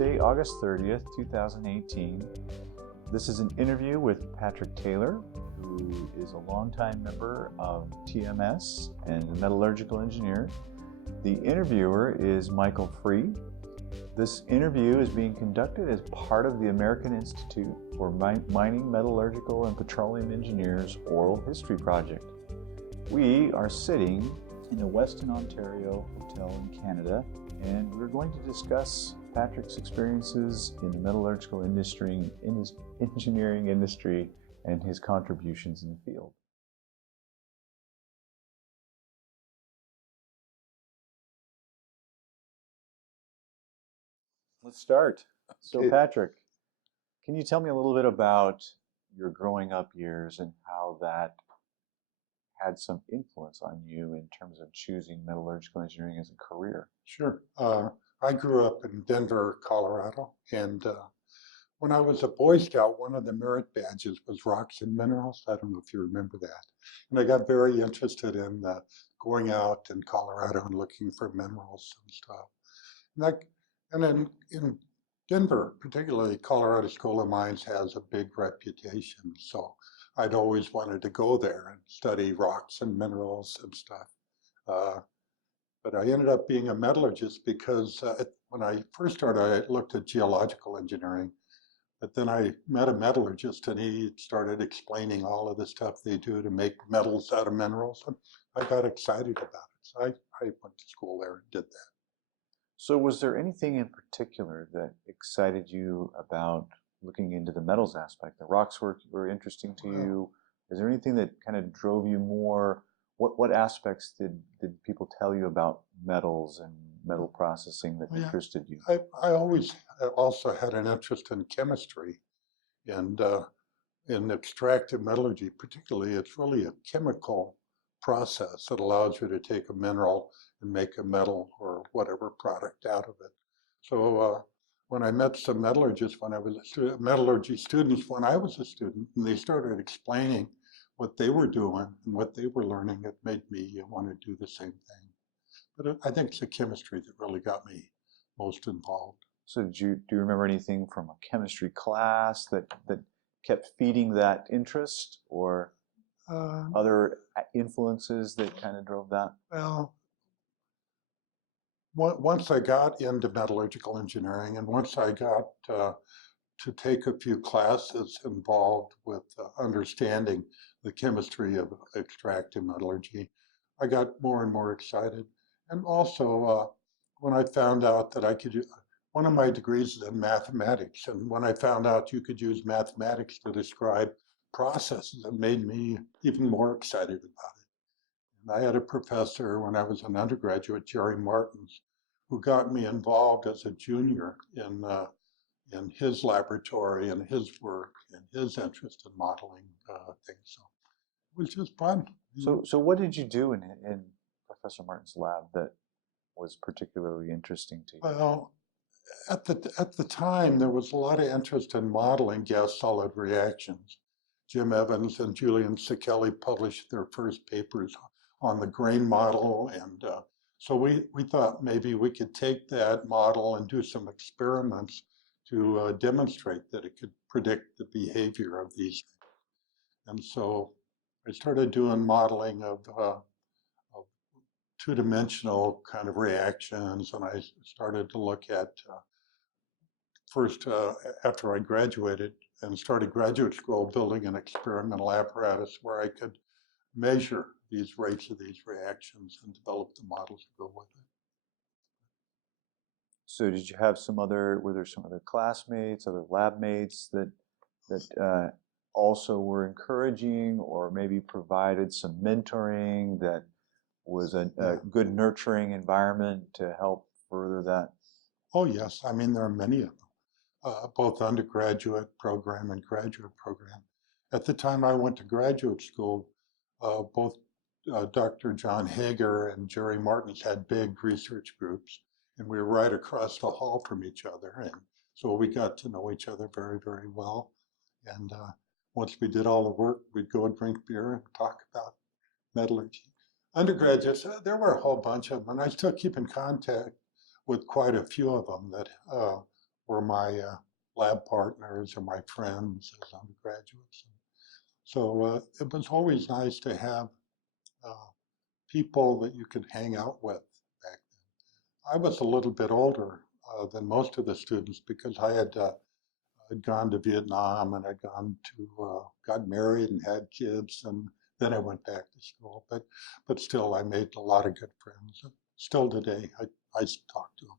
Thursday, August 30th, 2018. This is an interview with Patrick Taylor, who is a longtime member of TMS and a metallurgical engineer. The interviewer is Michael Free. This interview is being conducted as part of the American Institute for Mining, Metallurgical, and Petroleum Engineers Oral History Project. We are sitting in the Westin Ontario Hotel in Canada, and we're going to discuss Patrick's experiences in the metallurgical industry, in his engineering industry, and his contributions in the field. Let's start. So Patrick, can you tell me a little bit about your growing up years and how that had some influence on you in terms of choosing metallurgical engineering as a career? Sure. I grew up in Denver, Colorado, and when I was a Boy Scout, one of the merit badges was rocks and minerals. I don't know if you remember that. And I got very interested in going out in Colorado and looking for minerals and stuff. And then in Denver, particularly, Colorado School of Mines has a big reputation. So I'd always wanted to go there and study rocks and minerals and stuff. But I ended up being a metallurgist because when I first started, I looked at geological engineering. But then I met a metallurgist, and he started explaining all of the stuff they do to make metals out of minerals. And I got excited about it. So I went to school there and did that. So was there anything in particular that excited you about looking into the metals aspect? The rocks were interesting to you. Is there anything that kind of drove you more? What aspects did people tell you about metals and metal processing that interested you? I always also had an interest in chemistry, and in extractive metallurgy particularly, it's really a chemical process that allows you to take a mineral and make a metal or whatever product out of it. So when I met some metallurgists when I was a student, metallurgy students when I was a student, and they started explaining what they were doing and what they were learning, it made me want to do the same thing. But I think it's the chemistry that really got me most involved. So do you remember anything from a chemistry class that kept feeding that interest, or other influences that kind of drove that? Well, once I got into metallurgical engineering, and once I got to take a few classes involved with understanding the chemistry of extractive metallurgy, I got more and more excited. And also, when I found out that I could, one of my degrees is in mathematics, and when I found out you could use mathematics to describe processes, it made me even more excited about it. And I had a professor when I was an undergraduate, Jerry Martins, who got me involved as a junior in his laboratory and his work and his interest in modeling things. So it was just fun. So what did you do in Professor Martin's lab that was particularly interesting to you? Well, at the time, there was a lot of interest in modeling gas-solid reactions. Jim Evans and Julian Sekeli published their first papers on the grain model, and so we thought maybe we could take that model and do some experiments to demonstrate that it could predict the behavior of these things. And so I started doing modeling of two-dimensional kind of reactions, and I started to look at first, after I graduated and started graduate school, building an experimental apparatus where I could measure these rates of these reactions and develop the models to go with it. So did you have were there some other classmates, other lab mates that also were encouraging or maybe provided some mentoring that was a good nurturing environment to help further that? Oh yes, I mean there are many of them, both undergraduate program and graduate program. At the time I went to graduate school, both Dr. John Hager and Jerry Martins had big research groups, and we were right across the hall from each other, and so we got to know each other very, very well. And once we did all the work, we'd go and drink beer and talk about metallurgy. Undergraduates, there were a whole bunch of them, and I still keep in contact with quite a few of them that were my lab partners or my friends as undergraduates. So it was always nice to have people that you could hang out with back then. I was a little bit older than most of the students because I had gone to Vietnam and I'd got married and had kids, and then I went back to school. But still, I made a lot of good friends. Still today, I talk to them.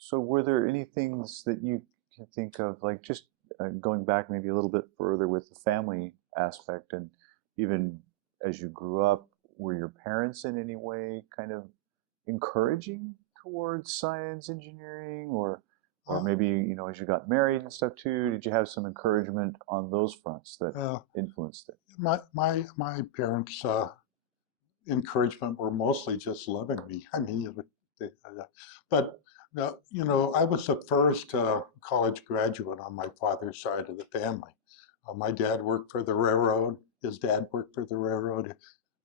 So were there any things that you can think of, like just going back maybe a little bit further with the family aspect, and even as you grew up, were your parents in any way kind of encouraging towards science, engineering, or maybe, you know, as you got married and stuff too, did you have some encouragement on those fronts that influenced it? My parents' encouragement were mostly just loving me. I mean, but you know, I was the first college graduate on my father's side of the family. My dad worked for the railroad. His dad worked for the railroad.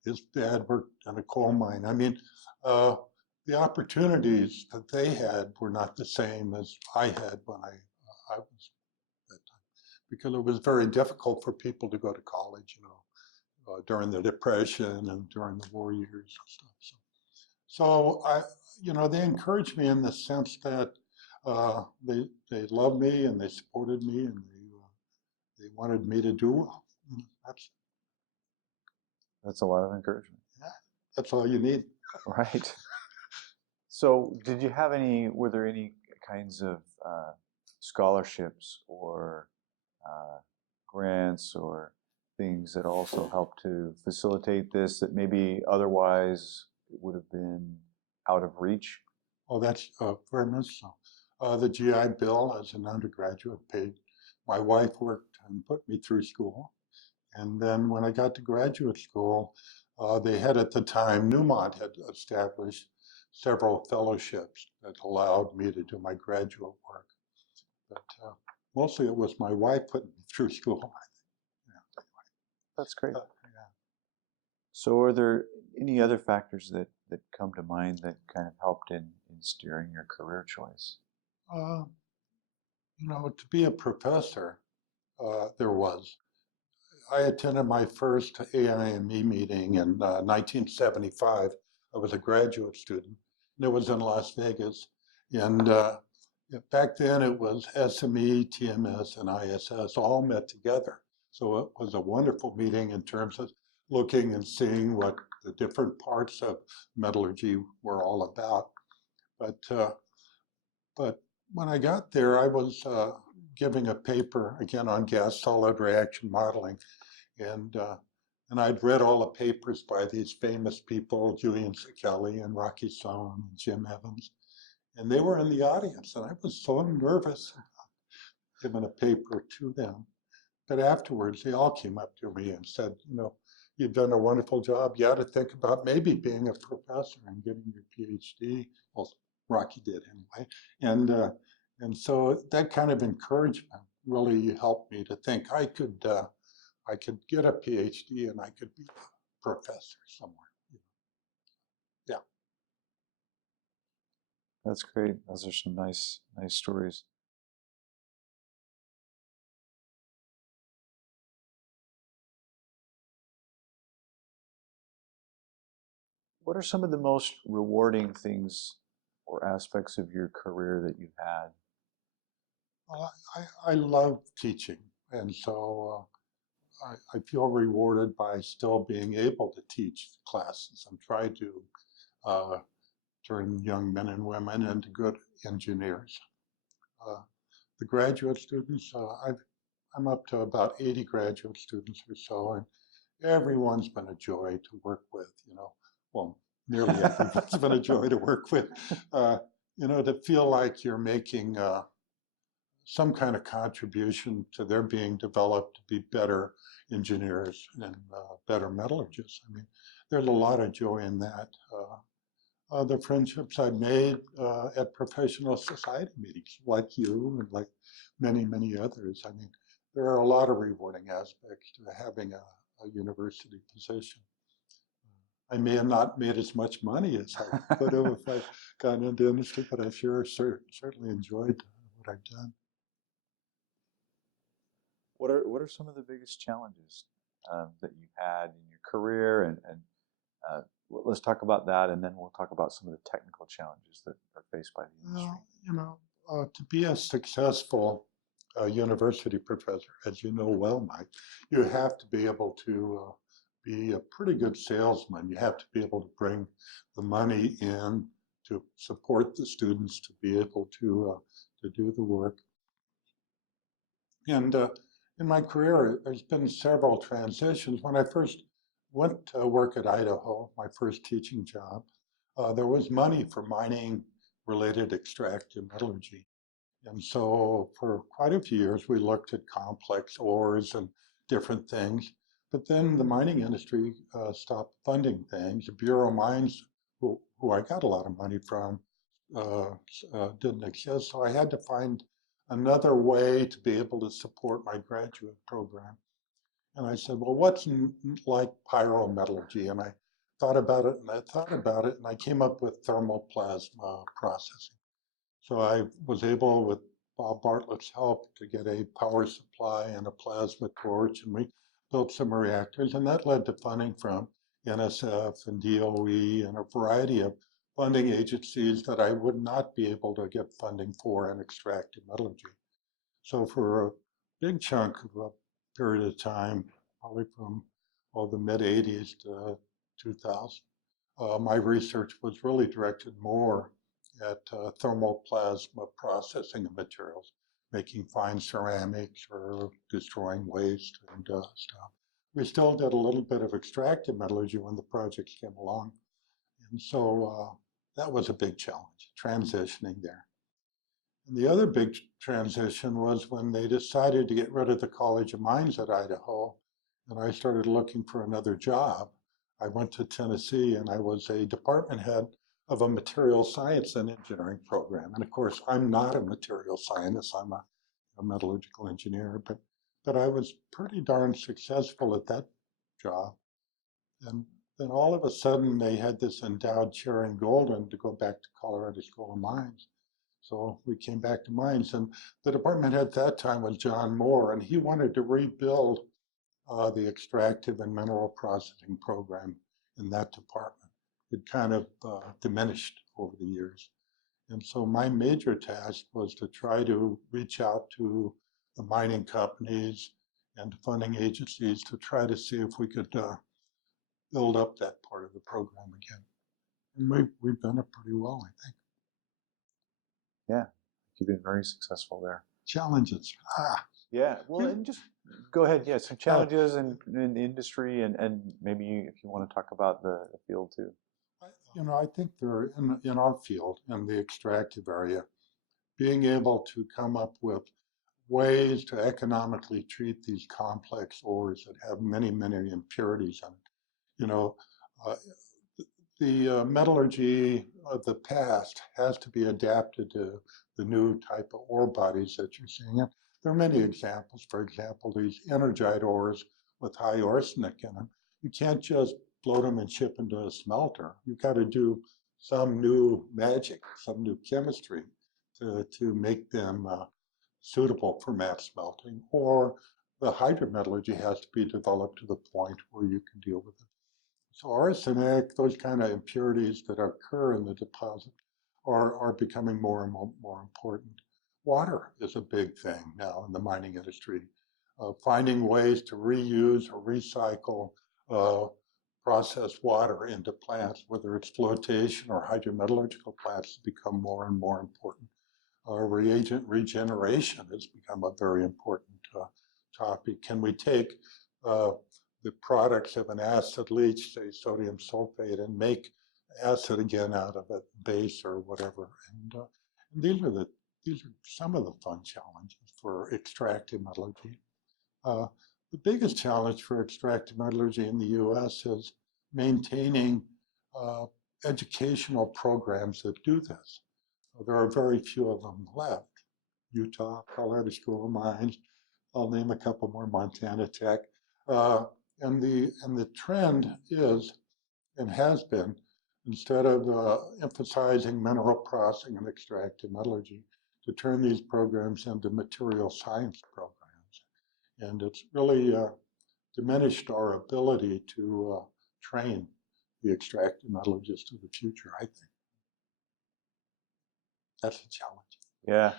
His dad worked in a coal mine. I mean, the opportunities that they had were not the same as I had when I was at that time, because it was very difficult for people to go to college, you know, during the Depression and during the war years and stuff. So you know, they encouraged me in the sense that they loved me and they supported me and they wanted me to do well. That's a lot of encouragement. Yeah, that's all you need. Right. So were there any kinds of scholarships or grants or things that also help to facilitate this that maybe otherwise would have been out of reach? Oh, that's very much so. The GI Bill as an undergraduate paid. My wife worked and put me through school. And then when I got to graduate school, they had at the time, Newmont had established several fellowships that allowed me to do my graduate work. But mostly it was my wife putting me through school. Yeah. That's great. Yeah. So are there any other factors that come to mind that kind of helped in steering your career choice? You know, to be a professor, there was. I attended my first AIME meeting in 1975. I was a graduate student, and it was in Las Vegas. And back then it was SME, TMS, and ISS all met together. So it was a wonderful meeting in terms of looking and seeing what the different parts of metallurgy were all about. But when I got there, I was giving a paper again on gas solid reaction modeling, and I'd read all the papers by these famous people, Julian Kelly and Rocky Sohn and Jim Evans, and they were in the audience, and I was so nervous giving a paper to them. But afterwards, they all came up to me and said, you know, you've done a wonderful job. You ought to think about maybe being a professor and getting your PhD. Well, Rocky did anyway. And so that kind of encouragement really helped me to think I could get a PhD and I could be a professor somewhere. Yeah. That's great. Those are some nice stories. What are some of the most rewarding things or aspects of your career that you've had? Well, I love teaching, and so I feel rewarded by still being able to teach classes and try to turn young men and women into good engineers. The graduate students, I'm up to about 80 graduate students or so, and everyone's been a joy to work with, you know. Well, nearly everyone's been a joy to work with. You know, to feel like you're making some kind of contribution to their being developed to be better engineers and better metallurgists. I mean, there's a lot of joy in that. The friendships I made at professional society meetings, like you and like many, many others. I mean, there are a lot of rewarding aspects to having a university position. I may have not made as much money as I could have if I'd gotten into industry, but I certainly enjoyed what I've done. What are some of the biggest challenges that you've had in your career, and let's talk about that, and then we'll talk about some of the technical challenges that are faced by the industry. Well, to be a successful university professor, as you know well, Mike, you have to be able to be a pretty good salesman. You have to be able to bring the money in to support the students to be able to do the work. And in my career, there's been several transitions. When I first went to work at Idaho, my first teaching job, there was money for mining-related extractive metallurgy. And so for quite a few years, we looked at complex ores and different things. But then the mining industry stopped funding things. The Bureau of Mines, who I got a lot of money from, didn't exist. So I had to find another way to be able to support my graduate program. And I said, well, what's like pyrometallurgy? And I thought about it and I thought about it, and I came up with thermal plasma processing. So I was able, with Bob Bartlett's help, to get a power supply and a plasma torch, and we built some reactors, and that led to funding from NSF and DOE and a variety of funding agencies that I would not be able to get funding for in extractive metallurgy. So for a big chunk of a period of time, probably from the mid-'80s to 2000, my research was really directed more at thermal plasma processing of materials, making fine ceramics or destroying waste and stuff. We still did a little bit of extractive metallurgy when the projects came along. And so that was a big challenge, transitioning there. And the other big transition was when they decided to get rid of the College of Mines at Idaho, and I started looking for another job. I went to Tennessee and I was a department head of a material science and engineering program. And of course, I'm not a material scientist, I'm a metallurgical engineer, but I was pretty darn successful at that job. And then all of a sudden they had this endowed chair in Golden to go back to Colorado School of Mines. So we came back to mines, and the department head at that time was John Moore, and he wanted to rebuild the extractive and mineral processing program in that department. It kind of diminished over the years. And so my major task was to try to reach out to the mining companies and funding agencies to try to see if we could build up that part of the program again. And we've done it pretty well, I think. Yeah, you've been very successful there. Challenges. Yeah, well, and just go ahead. Yeah, some challenges in the industry, and maybe if you want to talk about the field too. I think there in our field, in the extractive area, being able to come up with ways to economically treat these complex ores that have many, many impurities in it. The metallurgy of the past has to be adapted to the new type of ore bodies that you're seeing. And there are many examples. For example, these energite ores with high arsenic in them. You can't just float them and ship into a smelter. You've got to do some new magic, some new chemistry to make them suitable for mass smelting, or the hydrometallurgy has to be developed to the point where you can deal with it. So arsenic, those kind of impurities that occur in the deposit are becoming more and more important. Water is a big thing now in the mining industry. Finding ways to reuse or recycle processed water into plants, whether it's flotation or hydrometallurgical plants, become more and more important. Reagent regeneration has become a very important topic. Can we take the products of an acid leach, say sodium sulfate, and make acid again out of it, base or whatever? And these are some of the fun challenges for extractive metallurgy. The biggest challenge for extractive metallurgy in the U.S. is maintaining educational programs that do this. There are very few of them left. Utah, Colorado School of Mines, I'll name a couple more, Montana Tech. And the trend is, and has been, instead of emphasizing mineral processing and extractive metallurgy, to turn these programs into material science programs. And it's really diminished our ability to train the extractive metallurgists of the future, I think. That's a challenge. Yeah.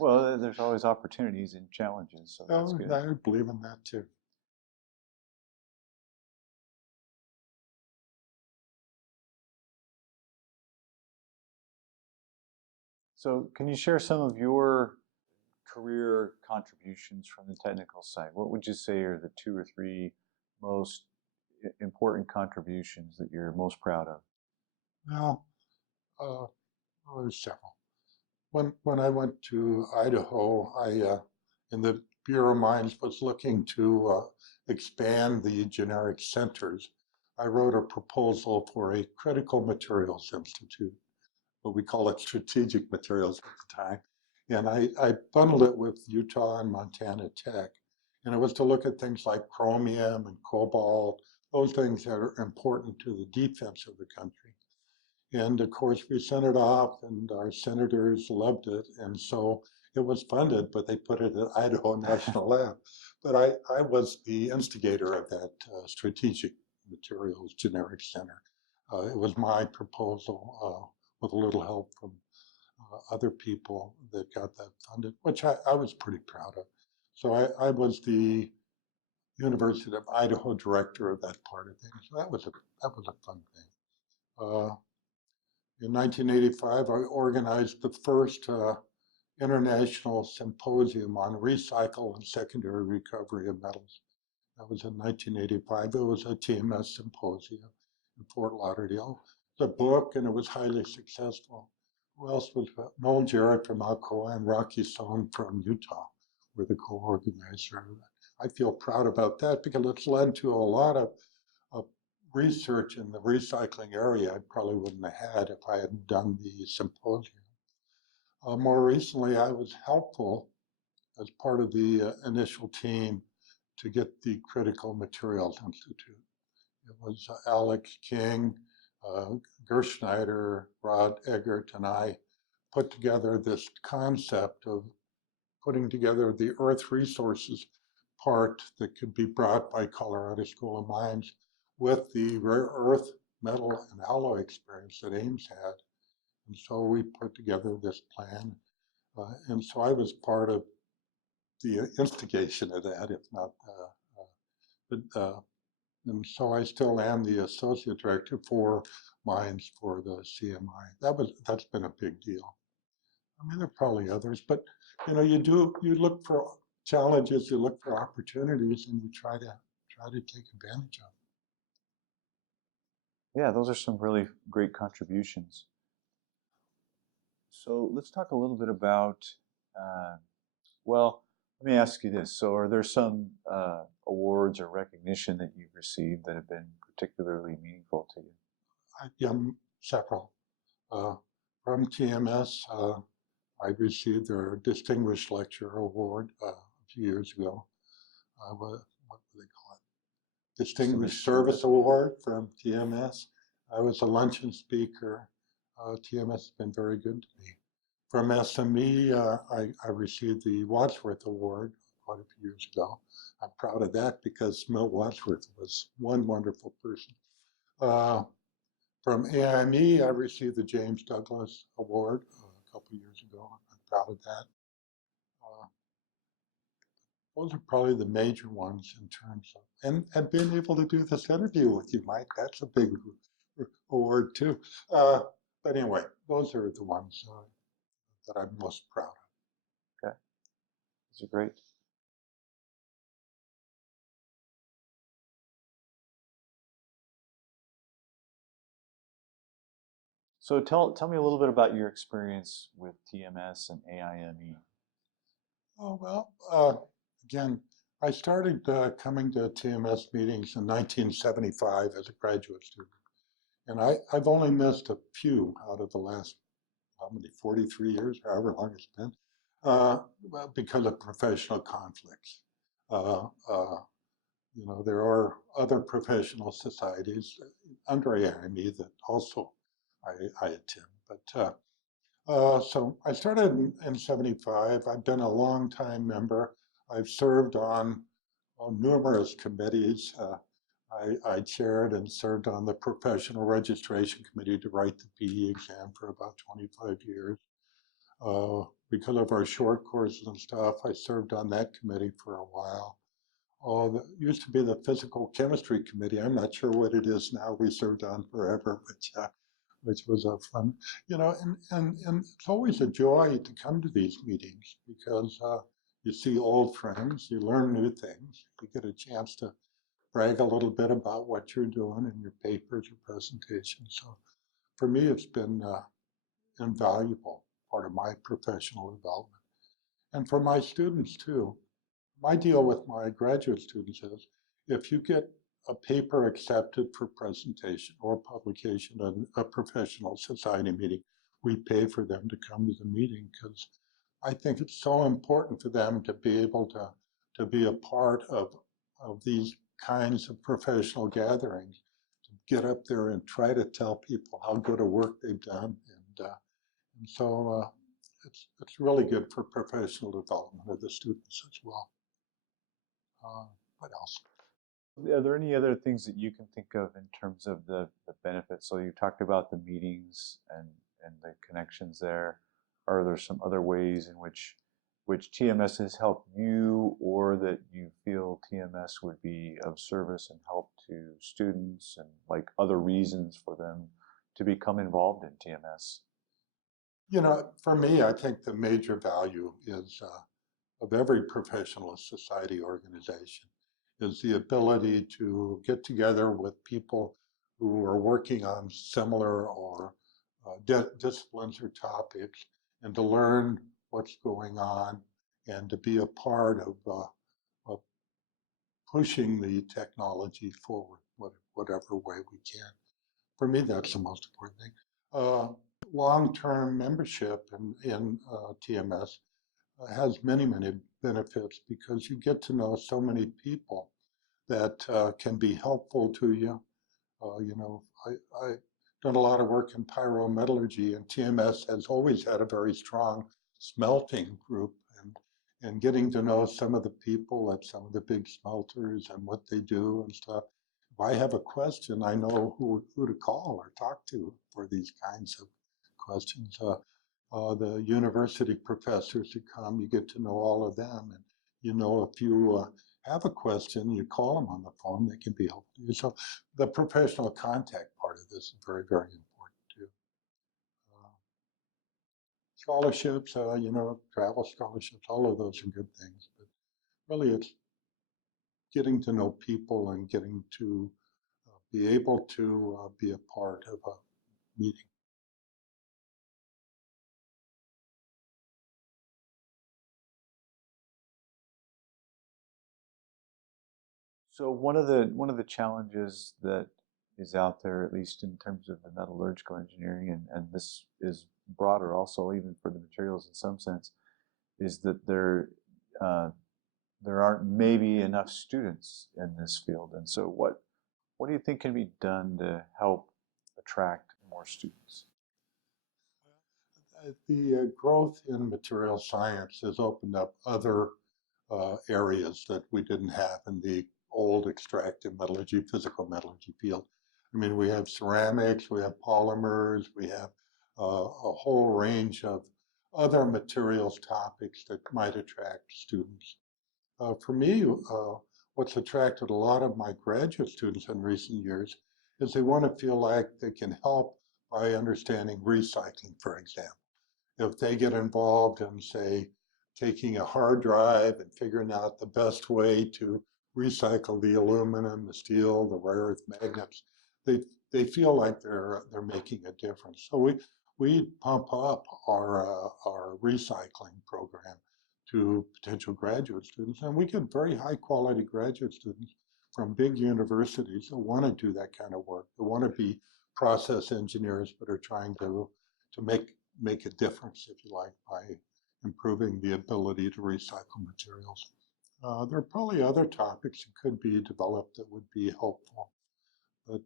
Well, there's always opportunities and challenges, so that's good. I believe in that too. So can you share some of your career contributions from the technical side? What would you say are the 2 or 3 most important contributions that you're most proud of? Well, there's several. When I went to Idaho, I in the Bureau of Mines was looking to expand the generic centers. I wrote a proposal for a critical materials institute, what we call it strategic materials at the time. And I bundled it with Utah and Montana Tech. And it was to look at things like chromium and cobalt, those things that are important to the defense of the country. And of course, we sent it off, and our senators loved it. And so it was funded, but they put it at Idaho National Lab. But I was the instigator of that strategic materials generic center. It was my proposal with a little help from other people that got that funded, which I was pretty proud of. So I was the University of Idaho director of that part of things. So that was a fun thing. In 1985, I organized the first international symposium on recycle and secondary recovery of metals. That was in 1985. It was a TMS symposium in Fort Lauderdale. It was a book, and it was highly successful. Who else was Noel Jarrett from Alcoa and Rocky Sohn from Utah were the co-organizer. I feel proud about that because it's led to a lot of research in the recycling area I probably wouldn't have had if I hadn't done the symposium. More recently, I was helpful as part of the initial team to get the Critical Materials Institute. It was Alex King, Gerschneider, Rod Eggert, and I put together this concept of putting together the earth resources part that could be brought by Colorado School of Mines with the rare earth, metal, and alloy experience that AIME's had. And so we put together this plan. And so I was part of the instigation of that, if not, and so I still am the associate director for mines for the CMI. That's been a big deal. I mean, there are probably others, but you look for challenges, you look for opportunities, and you try to take advantage of them. Yeah, those are some really great contributions. So let's talk a little bit about, well, let me ask you this. So are there some awards or recognition that you've received that have been particularly meaningful to you? Yeah, several. From TMS, I received their Distinguished Lecturer Award a few years ago. What do they call it? Distinguished Service Award from TMS. I was a luncheon speaker. TMS has been very good to me. From SME, I received the Wadsworth Award quite a few years ago. I'm proud of that because Milt Wadsworth was one wonderful person. From AIME, I received the James Douglas Award a couple of years ago. I'm proud of that. Those are probably the major ones in terms of, and being able to do this interview with you, Mike, that's a big award too. But anyway, those are the ones that I'm most proud of. Okay, those are great. So tell me a little bit about your experience with TMS and AIME. Oh, well, again, I started coming to TMS meetings in 1975 as a graduate student. And I've only missed a few out of the last, 43 years, however long it's been, because of professional conflicts. You know, there are other professional societies under AIME that also I attend. But so I started in 75. I've been a long time member. I've served on numerous committees. I chaired and served on the professional registration committee to write the PE exam for about 25 years. Because of our short courses and stuff, I served on that committee for a while. That used to be the physical chemistry committee. I'm not sure what it is now. We served on forever, which was a fun, you know, and it's always a joy to come to these meetings because you see old friends, you learn new things, you get a chance to brag a little bit about what you're doing in your papers, your presentations. So for me, it's been invaluable part of my professional development. And for my students too. My deal with my graduate students is if you get a paper accepted for presentation or publication at a professional society meeting, we pay for them to come to the meeting because I think it's so important for them to be able to be a part of these kinds of professional gatherings, to get up there and try to tell people how good a work they've done. And so it's really good for professional development of the students as well. What else? Are there any other things that you can think of in terms of the benefits? So you talked about the meetings and the connections there. Are there some other ways in which TMS has helped you, or that you feel TMS would be of service and help to students, and like other reasons for them to become involved in TMS? You know, for me, I think the major value is of every professional society organization is the ability to get together with people who are working on similar or disciplines or topics and to learn what's going on and to be a part of pushing the technology forward, whatever way we can. For me, that's the most important thing. Long-term membership in TMS has many, many benefits because you get to know so many people that can be helpful to you. You know, I've done a lot of work in pyrometallurgy, and TMS has always had a very strong smelting group, and getting to know some of the people at some of the big smelters and what they do and stuff. If I have a question, I know who to call or talk to for these kinds of questions. The university professors who come, you get to know all of them. And you know, if you have a question, you call them on the phone, they can be helpful to you. So the professional contact part of this is very, very important too. Uh, Scholarships, you know, travel scholarships, all of those are good things. But really, it's getting to know people and getting to be able to be a part of a meeting. So one of the challenges that is out there, at least in terms of the metallurgical engineering, and this is broader also, even for the materials in some sense, is that there aren't maybe enough students in this field. And so what do you think can be done to help attract more students? The growth in material science has opened up other areas that we didn't have in the old extractive metallurgy, physical metallurgy field. I mean, we have ceramics, we have polymers, we have a whole range of other materials topics that might attract students. For me, what's attracted a lot of my graduate students in recent years is they want to feel like they can help by understanding recycling, for example. If they get involved in, say, taking a hard drive and figuring out the best way to recycle the aluminum, the steel, the rare earth magnets, they feel like they're making a difference. So we pump up our recycling program to potential graduate students, and we get very high quality graduate students from big universities that want to do that kind of work. They want to be process engineers, but are trying to make a difference, if you like, by improving the ability to recycle materials. There are probably other topics that could be developed that would be helpful. But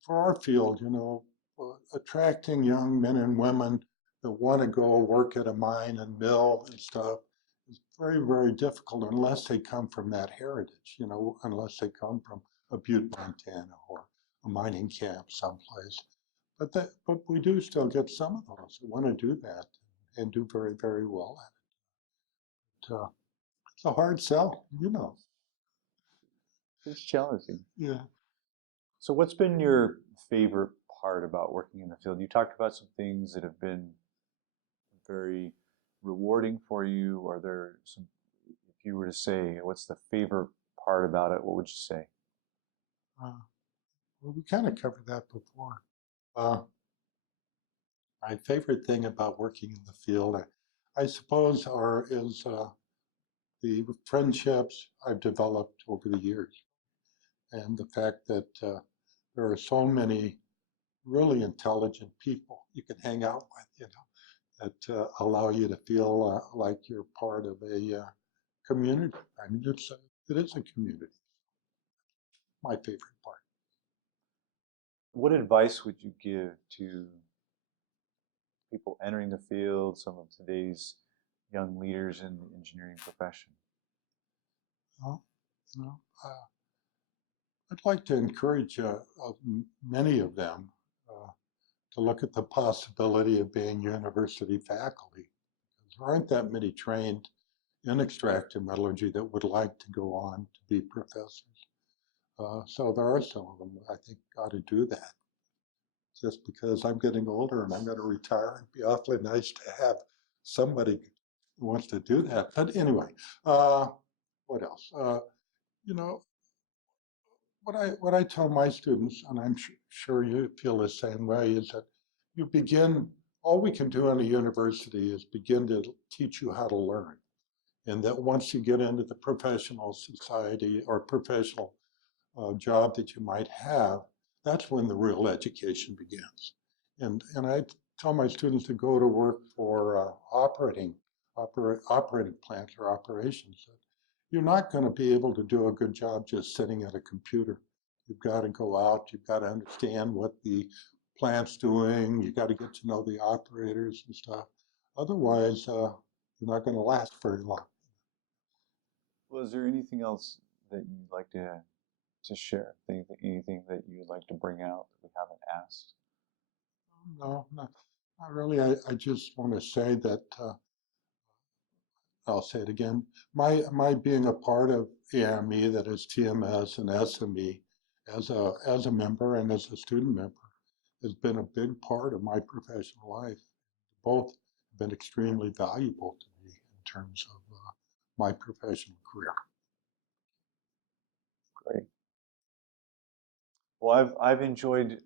for our field, attracting young men and women that want to go work at a mine and mill and stuff is very, very difficult unless they come from that heritage, unless they come from a Butte, Montana, or a mining camp someplace. But we do still get some of those who want to do that and do very, very well at it. It's a hard sell. It's challenging. Yeah. So what's been your favorite part about working in the field? You talked about some things that have been very rewarding for you. Are there some, if you were to say, what's the favorite part about it, what would you say? Well, we kind of covered that before. My favorite thing about working in the field, I suppose, is the friendships I've developed over the years, and the fact that there are so many really intelligent people you can hang out with, that allow you to feel like you're part of a community. I mean, it is a community. My favorite part. What advice would you give to people entering the field, some of today's young leaders in the engineering profession? Well, I'd like to encourage many of them to look at the possibility of being university faculty. There aren't that many trained in extractive metallurgy that would like to go on to be professors. So there are some of them that I think ought to do that. Just because I'm getting older and I'm going to retire, it'd be awfully nice to have somebody who wants to do that. But anyway, what else? What I tell my students, and I'm sure you feel the same way, is that all we can do in a university is begin to teach you how to learn. And that once you get into the professional society or professional job that you might have, that's when the real education begins. And I tell my students to go to work for operating plants or operations. You're not going to be able to do a good job just sitting at a computer. You've got to go out. You've got to understand what the plant's doing. You've got to get to know the operators and stuff. Otherwise, you're not going to last very long. Well, is there anything else that you'd like to share? Anything that you'd like to bring out that we haven't asked? No, not really. I just want to say that I'll say it again. My being a part of AIME, that is TMS and SME, as a member and as a student member, has been a big part of my professional life. Both have been extremely valuable to me in terms of my professional career. Great. Well, I've enjoyed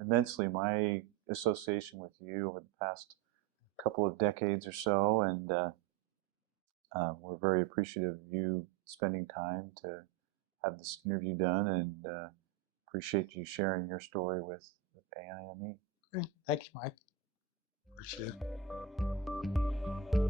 immensely my association with you over the past couple of decades or so, and we're very appreciative of you spending time to have this interview done, and appreciate you sharing your story with AIME. Great. Thank you, Mike. Appreciate it.